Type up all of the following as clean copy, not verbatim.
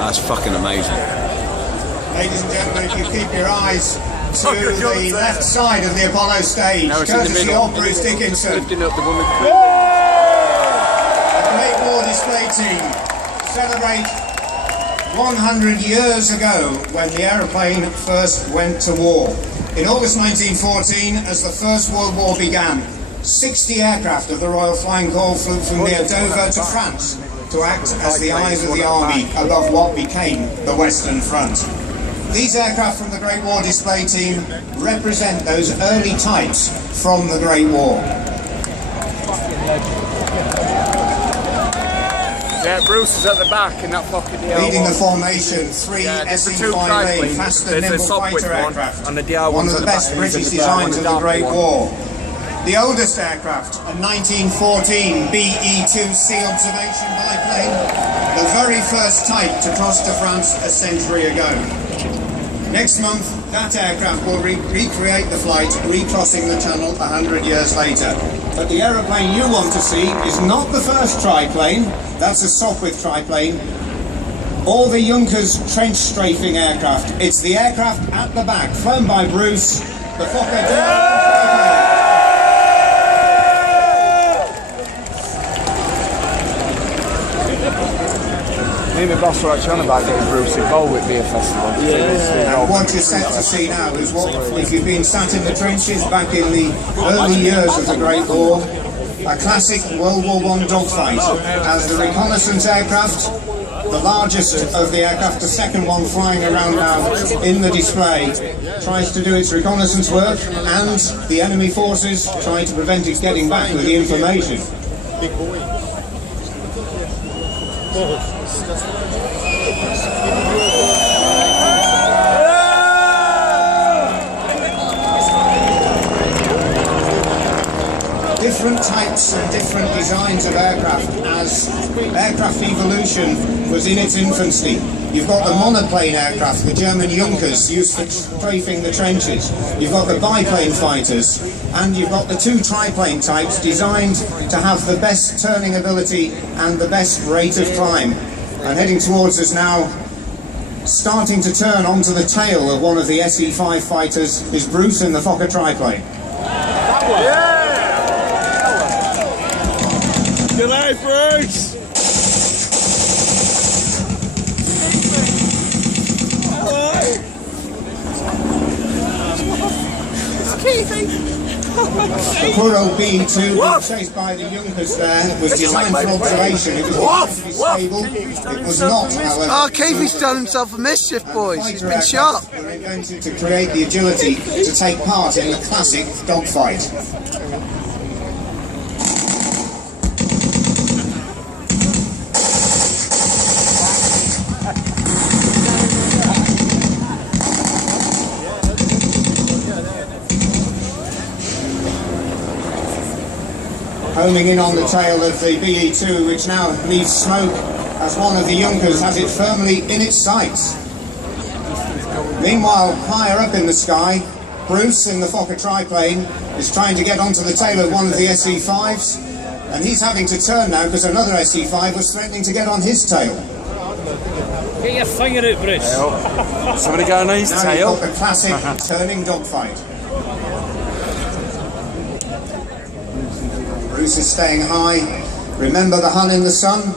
That's fucking amazing. Ladies and gentlemen, if you keep your eyes to the left side of the Apollo stage, courtesy of Bruce Dickinson. Lifting up the woman. The Great War display team celebrate 100 years ago when the aeroplane first went to war. In August 1914, as the First World War began, 60 aircraft of the Royal Flying Corps flew from near Dover to France to act as the eyes of the army above what became the Western Front. These aircraft from the Great War display team represent those early types from the Great War. Yeah, Bruce is at the back in that pocket there. Leading the formation, three SE-5A fast and nimble fighter aircraft, one of the best British designs of the Great War. The oldest aircraft, a 1914 BE-2 Sea observation biplane, the very first type to cross to France a century ago. Next month, that aircraft will recreate the flight, recrossing the channel 100 years later. But the aeroplane you want to see is not the first triplane, that's a Sopwith triplane, or the Junkers trench strafing aircraft. It's the aircraft at the back, flown by Bruce, the Fokker triplane. Me and my boss were actually on about getting Bruce involved with Beer Festival. And what you're set to see now is what, if you've been sat in the trenches back in the early years of the Great War, a classic World War I dogfight, as the reconnaissance aircraft, the largest of the aircraft, the second one flying around now in the display, tries to do its reconnaissance work, and the enemy forces try to prevent it getting back with the information. Big boy. Different types and different designs of aircraft as aircraft evolution was in its infancy. You've got the monoplane aircraft, the German Junkers, used for strafing the trenches. You've got the biplane fighters, and you've got the two triplane types designed to have the best turning ability and the best rate of climb. And heading towards us now, starting to turn onto the tail of one of the SE-5 fighters, is Bruce in the Fokker triplane. Yeah! Good night, Bruce! The Kuro B2, being chased by the Junkers there, was designed for observation. It was designed to be stable. It was not, however. Oh, Keithy's done himself a mischief, boys. He's been shot. Were invented to create the agility to take part in the classic dogfight. Homing in on the tail of the BE-2, which now leaves smoke as one of the Junkers has it firmly in its sights. Meanwhile, higher up in the sky, Bruce in the Fokker triplane is trying to get onto the tail of one of the SE-5s, and he's having to turn now because another SE-5 was threatening to get on his tail. Get your finger out, Bruce. Somebody got on his now tail. You've got the classic turning dogfight. Bruce is staying high. Remember the Hun in the sun?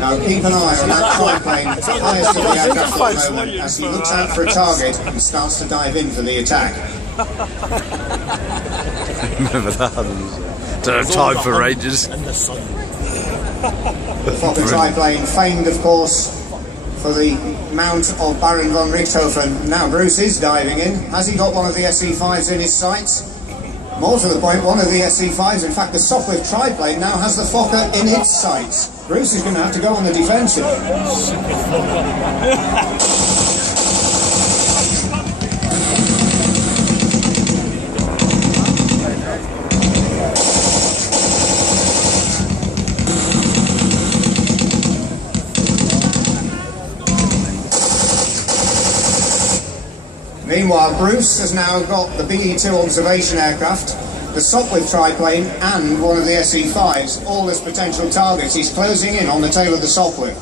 Now keep an eye on that triplane, highest of the aircraft at the moment, as he looks out for a target and starts to dive in for the attack. Remember that? Don't have time for Rangers. The Fokker triplane, famed of course for the mount of Baron von Richthofen. Now Bruce is diving in. Has he got one of the SE-5s in his sights? More to the point, one of the SE-5s, in fact the Sopwith triplane, now has the Fokker in its sights. Bruce is going to have to go on the defensive. Meanwhile, Bruce has now got the BE-2 observation aircraft, the Sopwith triplane and one of the SE5s, all as potential targets. He's closing in on the tail of the Sopwith.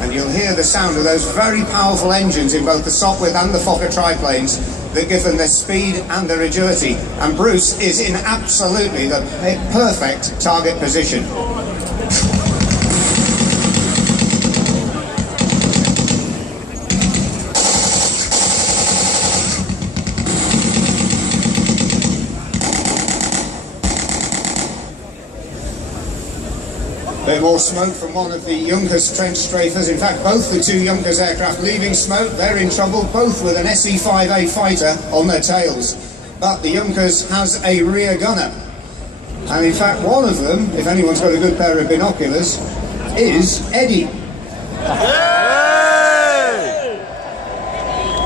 And you'll hear the sound of those very powerful engines in both the Sopwith and the Fokker triplanes that give them their speed and their agility. And Bruce is in absolutely the perfect target position. Bit more smoke from one of the Junkers trench strafers. In fact, both the two Junkers aircraft leaving smoke. They're in trouble, both with an SE5A fighter on their tails. But the Junkers has a rear gunner. And in fact, one of them, if anyone's got a good pair of binoculars, is Eddie. Hey!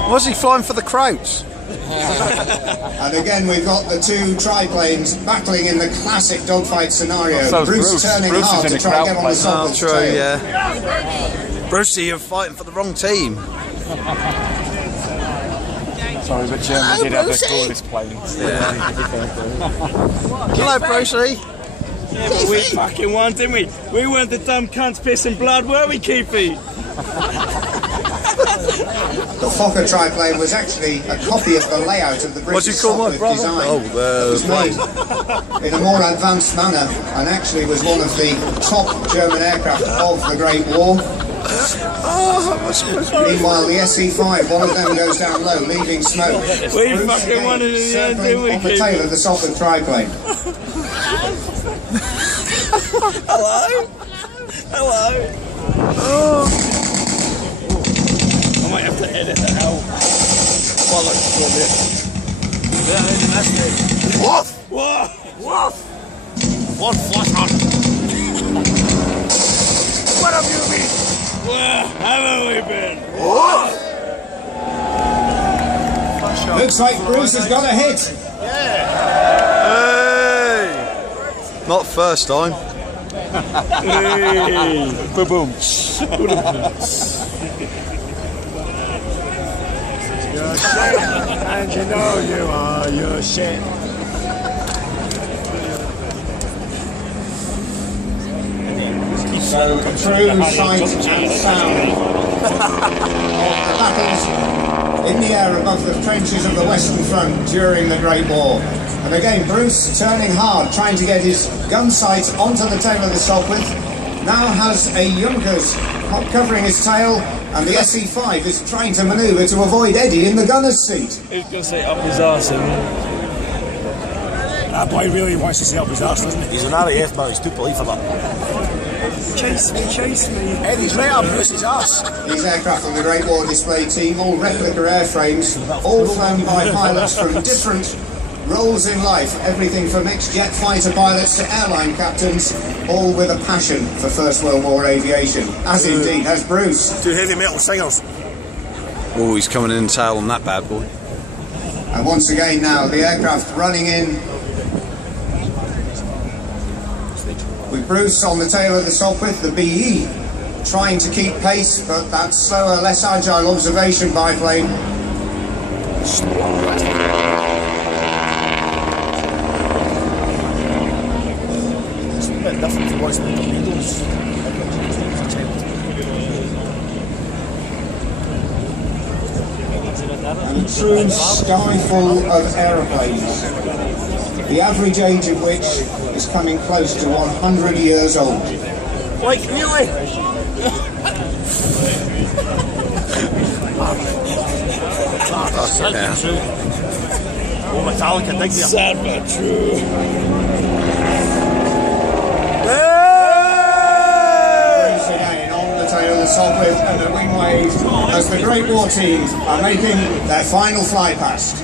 Was he flying for the Krauts? And again, we've got the two triplanes battling in the classic dogfight scenario. So Bruce turning hard to try and get on the Sopwith's True, tail. yeah. Brucey, you're fighting for the wrong team. Sorry, but Germany did have the coolest planes. Hello, Brucey. Yeah, but we fucking won, didn't we? We weren't the dumb cunts pissing blood, were we, Keefy? The Fokker triplane was actually a copy of the layout of the British Sopwith design. It was made in a more advanced manner and actually was one of the top German aircraft of the Great War. Meanwhile, the SE5, one of them goes down low, leaving smoke. We fucking won it in the end, didn't we, on the tail of the Sopwith triplane. Hello? Hello? Oh. I might have to edit that out. Bollocks for it. Yeah, that's it. Woof! Woof! Woof! One flash on. What have you been? Where haven't we been? Woof! Looks like Bruce has got a hit. Hey! Not first time. Hey! Boom! You're shit, and you know you are, you're shit. So, true sight and sound of battles in the air above the trenches of the Western Front during the Great War. And again, Bruce turning hard, trying to get his gun sight onto the tail of the Sopwith. Now has a Junkers covering his tail, and the SE5 is trying to manoeuvre to avoid Eddie in the gunner's seat. He's going to say up his arse, isn't he? That boy really wants to say up his arse, doesn't he? He's an RAF man, he's too polite for that. Chase me, chase me. Eddie's right up Bruce's arse. These aircraft on the Great War display team, all replica airframes, all flown by pilots from different roles in life, everything from ex-jet fighter pilots to airline captains, all with a passion for First World War aviation, as indeed has Bruce. Two heavy metal singers. Oh, he's coming in tail on that bad boy. And once again now, the aircraft running in with Bruce on the tail of the Sopwith, the BE trying to keep pace, but that slower, less agile observation biplane. It's a bit different from what's in the torpedoes. And a true sky full of aeroplanes, the average age of which is coming close to 100 years old. Like, really? Yeah. Oh, metallic, I dig there. Sad but true. Bruce again on the tail of the Sopwith and the wing wave as the Great War teams are making their final fly past.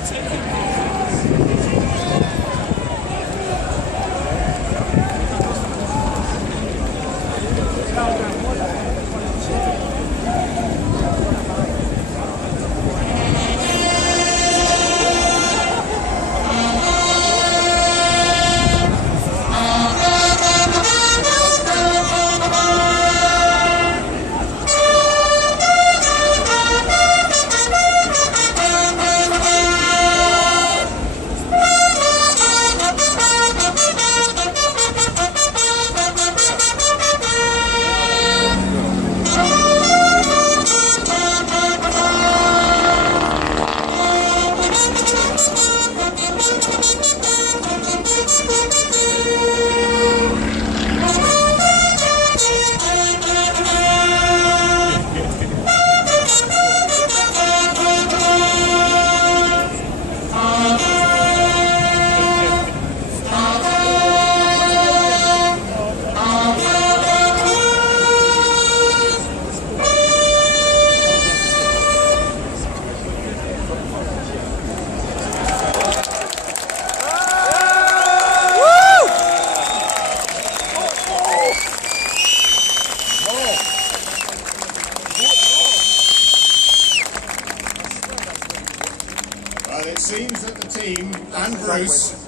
Bruce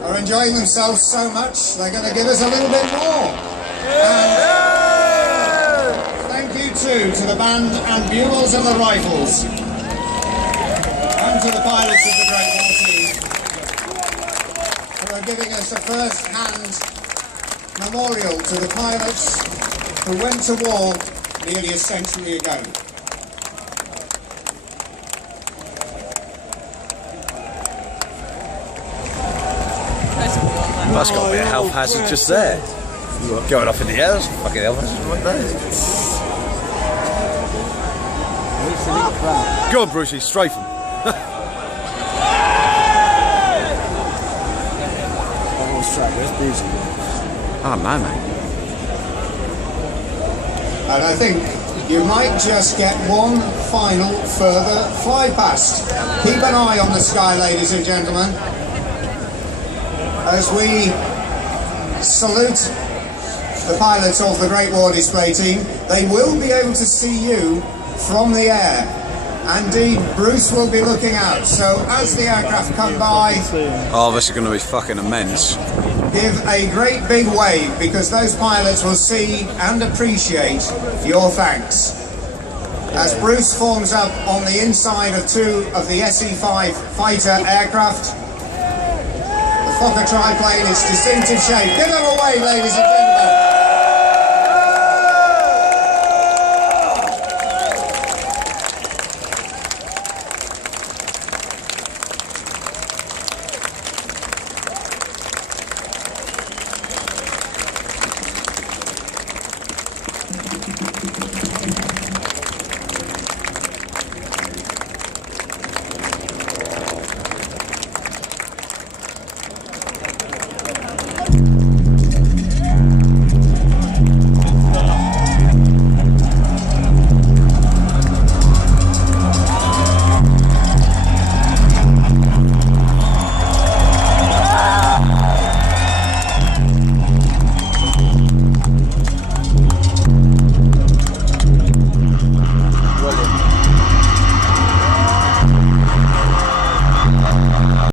are enjoying themselves so much, they're going to give us a little bit more. And thank you too to the band and bugles of the rifles, and to the pilots of the Great War team, who are giving us a first-hand memorial to the pilots who went to war nearly a century ago. That's got to be a health hazard just there. Going off in the air, that's fucking health hazard right there. Go on, Brucey, strafe him. Oh, no, mate. And I think you might just get one final further fly past. Keep an eye on the sky, ladies and gentlemen, as we salute the pilots of the Great War Display Team. They will be able to see you from the air. Indeed, Bruce will be looking out. So as the aircraft come by, oh, this is going to be fucking immense. Give a great big wave, because those pilots will see and appreciate your thanks. As Bruce forms up on the inside of two of the SE-5 fighter aircraft, the Fokker triplane is distinctive shape. Give them a wave, ladies and gentlemen.